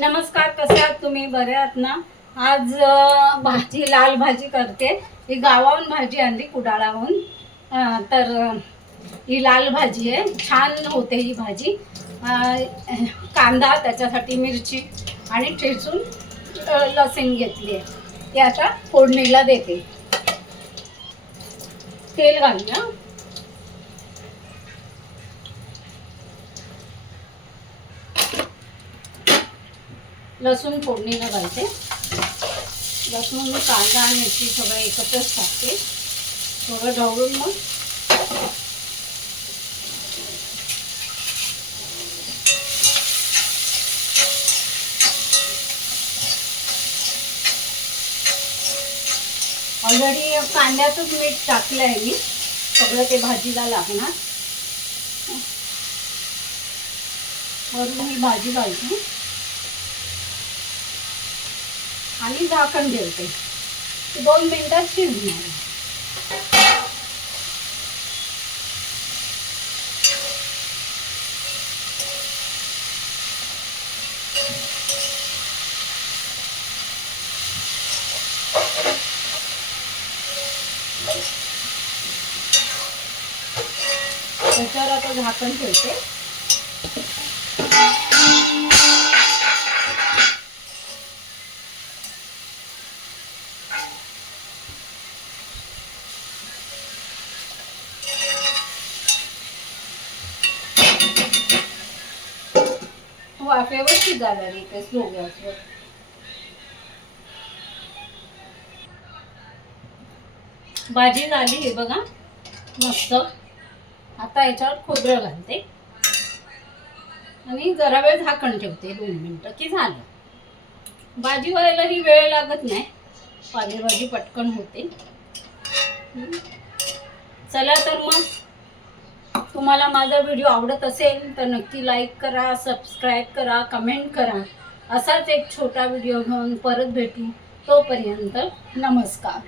नमस्कार, कसे आहात तुम्ही? बरे आहात ना? आज भाजी लाल भाजी करते. ही गावाहून भाजी आणली कुडाळाहून. तर ही लाल भाजी आहे, छान होते ही भाजी. कांदा, त्याच्यासाठी मिरची आणि ठेचून लसूण घेतली आहे. ती आता फोडणीला देते. तेल घालूया. लसूण फोडणीला घालते. लसूण, कांदा आणि मिरची सगळं एकत्रच टाकते. थोडं ढवळून मग ऑलरेडी कांद्यातच मीठ टाकलं आहे मी. सगळं ते भाजीला लागणार. वरून ही भाजी घालते आणि झाकण ठेवते. 2 मिनिटात शिजणार. त्याच्यावर आता झाकण ठेवते. वाफेवर शिजायला देते स्लो गॅसवर. भाजी झाली आहे बघा, मस्त. आता याच्यावर खोबरं घालते आणि जरा वेळ झाकण ठेवते. 2 मिनिटं की झालं. भाजी व्हायलाही वेळ लागत नाही, पालेभाजी पटकन होते. चला तर मग, तुम्हाला माझा व्हिडिओ आवडत असेल तर नक्की लाईक करा, सबस्क्राईब करा, कमेंट करा. असाच एक छोटा व्हिडिओ घेऊन परत भेटू. तोपर्यंत नमस्कार.